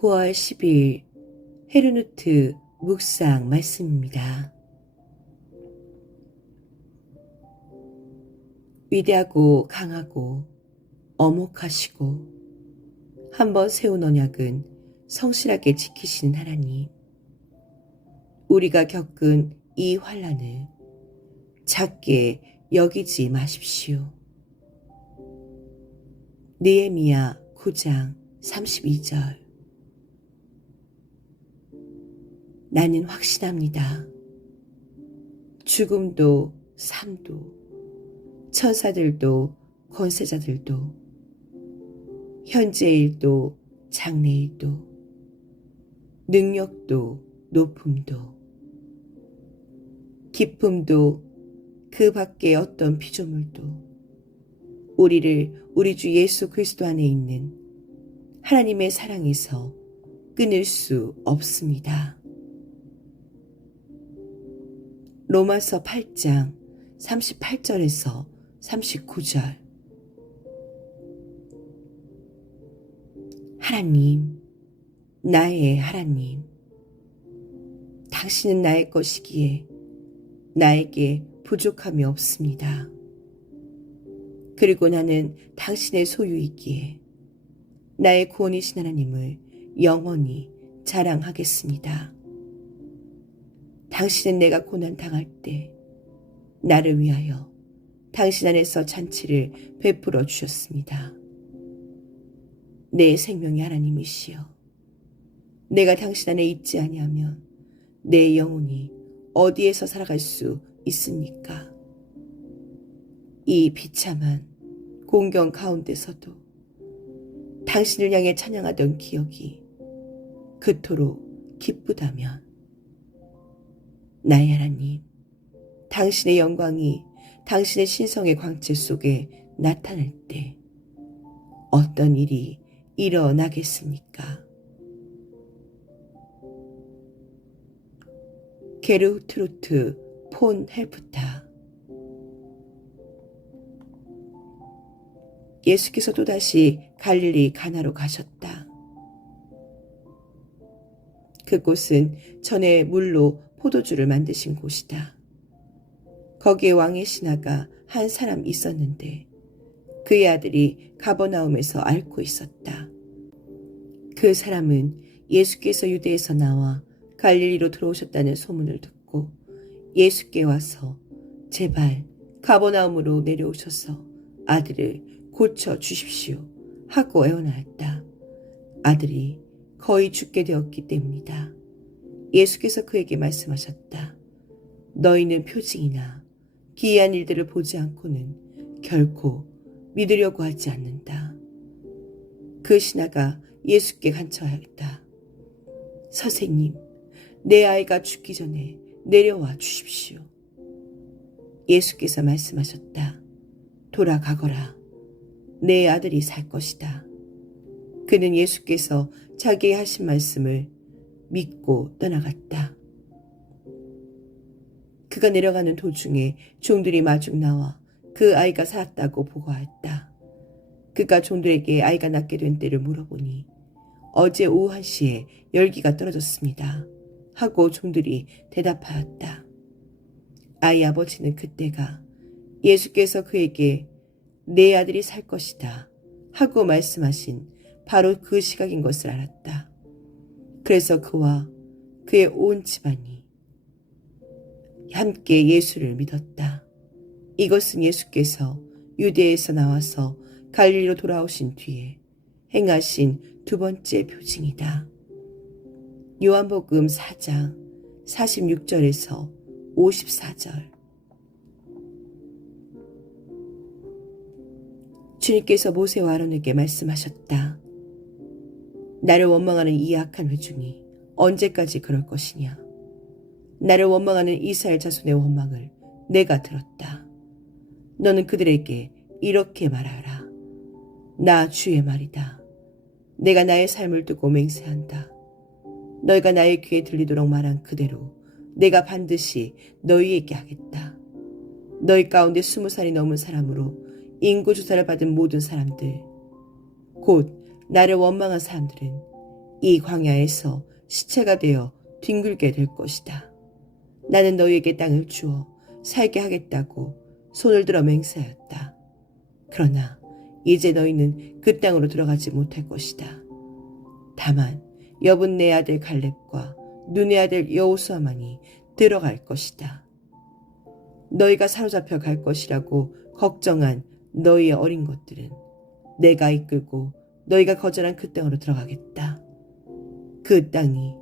9월 10일 헤르누트 묵상 말씀입니다. 위대하고 강하고 어목하시고 한번 세운 언약은 성실하게 지키시는 하나님. 우리가 겪은 이 환란을 작게 여기지 마십시오. 느헤미야 9장 32절 나는 확신합니다. 죽음도 삶도 천사들도 권세자들도 현재 일도 장래 일도 능력도 높음도 기쁨도 그 밖에 어떤 피조물도 우리를 우리 주 예수 그리스도 안에 있는 하나님의 사랑에서 끊을 수 없습니다. 로마서 8장 38절에서 39절 하나님, 나의 하나님, 당신은 나의 것이기에 나에게 부족함이 없습니다. 그리고 나는 당신의 소유이기에 나의 구원이신 하나님을 영원히 자랑하겠습니다. 당신은 내가 고난 당할 때 나를 위하여 당신 안에서 잔치를 베풀어 주셨습니다. 내 생명의 하나님이시여. 내가 당신 안에 있지 아니하면 내 영혼이 어디에서 살아갈 수 있습니까? 이 비참한 공경 가운데서도 당신을 향해 찬양하던 기억이 그토록 기쁘다면 나의 하나님, 당신의 영광이 당신의 신성의 광채 속에 나타날 때 어떤 일이 일어나겠습니까? 게르트루트 폰 헬프타 예수께서 또다시 갈릴리 가나로 가셨다. 그곳은 전에 물로 포도주를 만드신 곳이다. 거기에 왕의 신하가 한 사람 있었는데 그의 아들이 가버나움에서 앓고 있었다. 그 사람은 예수께서 유대에서 나와 갈릴리로 들어오셨다는 소문을 듣고 예수께 와서 제발 가버나움으로 내려오셔서 아들을 고쳐 주십시오 하고 애원하였다. 아들이 거의 죽게 되었기 때문이다. 예수께서 그에게 말씀하셨다. 너희는 표징이나 기이한 일들을 보지 않고는 결코 믿으려고 하지 않는다. 그 신하가 예수께 간청하였다. 선생님, 내 아이가 죽기 전에 내려와 주십시오. 예수께서 말씀하셨다. 돌아가거라. 내 아들이 살 것이다. 그는 예수께서 자기의 하신 말씀을 믿고 떠나갔다. 그가 내려가는 도중에 종들이 마중 나와 그 아이가 살았다고 보고하였다. 그가 종들에게 아이가 낳게 된 때를 물어보니 어제 오후 1시에 열기가 떨어졌습니다. 하고 종들이 대답하였다. 아이 아버지는 그때가 예수께서 그에게 내 아들이 살 것이다 하고 말씀하신 바로 그 시각인 것을 알았다. 그래서 그와 그의 온 집안이 함께 예수를 믿었다. 이것은 예수께서 유대에서 나와서 갈릴리로 돌아오신 뒤에 행하신 두 번째 표징이다. 요한복음 4장 46절에서 54절 주님께서 모세와 아론에게 말씀하셨다. 나를 원망하는 이 악한 회중이 언제까지 그럴 것이냐? 나를 원망하는 이스라엘 자손의 원망을 내가 들었다. 너는 그들에게 이렇게 말하라. 나 주의 말이다. 내가 나의 삶을 두고 맹세한다. 너희가 나의 귀에 들리도록 말한 그대로 내가 반드시 너희에게 하겠다. 너희 가운데 스무 살이 넘은 사람으로 인구 조사를 받은 모든 사람들, 곧 나를 원망한 사람들은 이 광야에서 시체가 되어 뒹굴게 될 것이다. 나는 너희에게 땅을 주어 살게 하겠다고 손을 들어 맹세하였다. 그러나 이제 너희는 그 땅으로 들어가지 못할 것이다. 다만 여분네 아들 갈렙과 눈의 아들 여호수아만이 들어갈 것이다. 너희가 사로잡혀 갈 것이라고 걱정한 너희의 어린 것들은 내가 이끌고 너희가 거절한 그 땅으로 들어가겠다. 그 땅이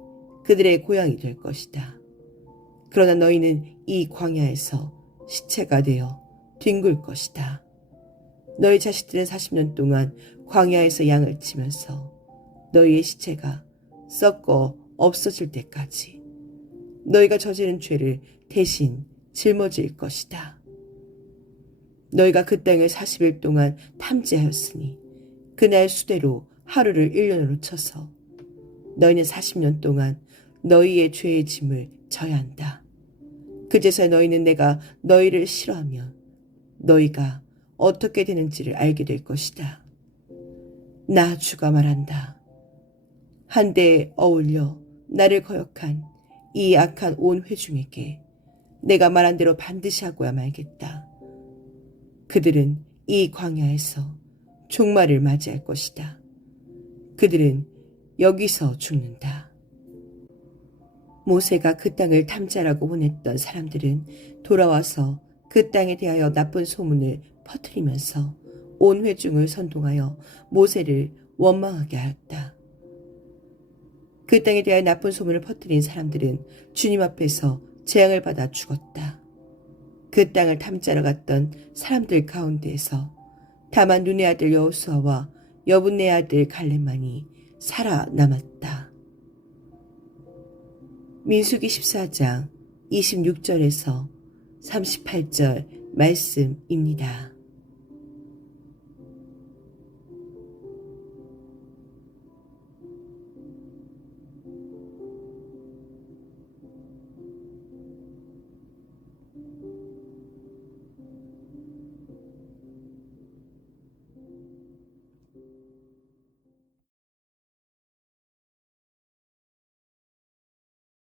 그들의 고향이 될 것이다. 그러나 너희는 이 광야에서 시체가 되어 뒹굴 것이다. 너희 자식들은 40년 동안 광야에서 양을 치면서 너희의 시체가 썩고 없어질 때까지 너희가 저지른 죄를 대신 짊어질 것이다. 너희가 그 땅을 40일 동안 탐지하였으니 그날 수대로 하루를 1년으로 쳐서 너희는 40년 동안 너희의 죄의 짐을 져야 한다. 그제서야 너희는 내가 너희를 싫어하면 너희가 어떻게 되는지를 알게 될 것이다. 나 주가 말한다. 한데에 어울려 나를 거역한 이 악한 온 회중에게 내가 말한 대로 반드시 하고야 말겠다. 그들은 이 광야에서 종말을 맞이할 것이다. 그들은 여기서 죽는다. 모세가 그 땅을 탐지하라고 보냈던 사람들은 돌아와서 그 땅에 대하여 나쁜 소문을 퍼뜨리면서 온 회중을 선동하여 모세를 원망하게 하였다. 그 땅에 대하여 나쁜 소문을 퍼뜨린 사람들은 주님 앞에서 재앙을 받아 죽었다. 그 땅을 탐지하러 갔던 사람들 가운데에서 다만 눈의 아들 여호수아와 여분의 아들 갈렙만이 살아남았다. 민수기 14장 26절에서 38절 말씀입니다.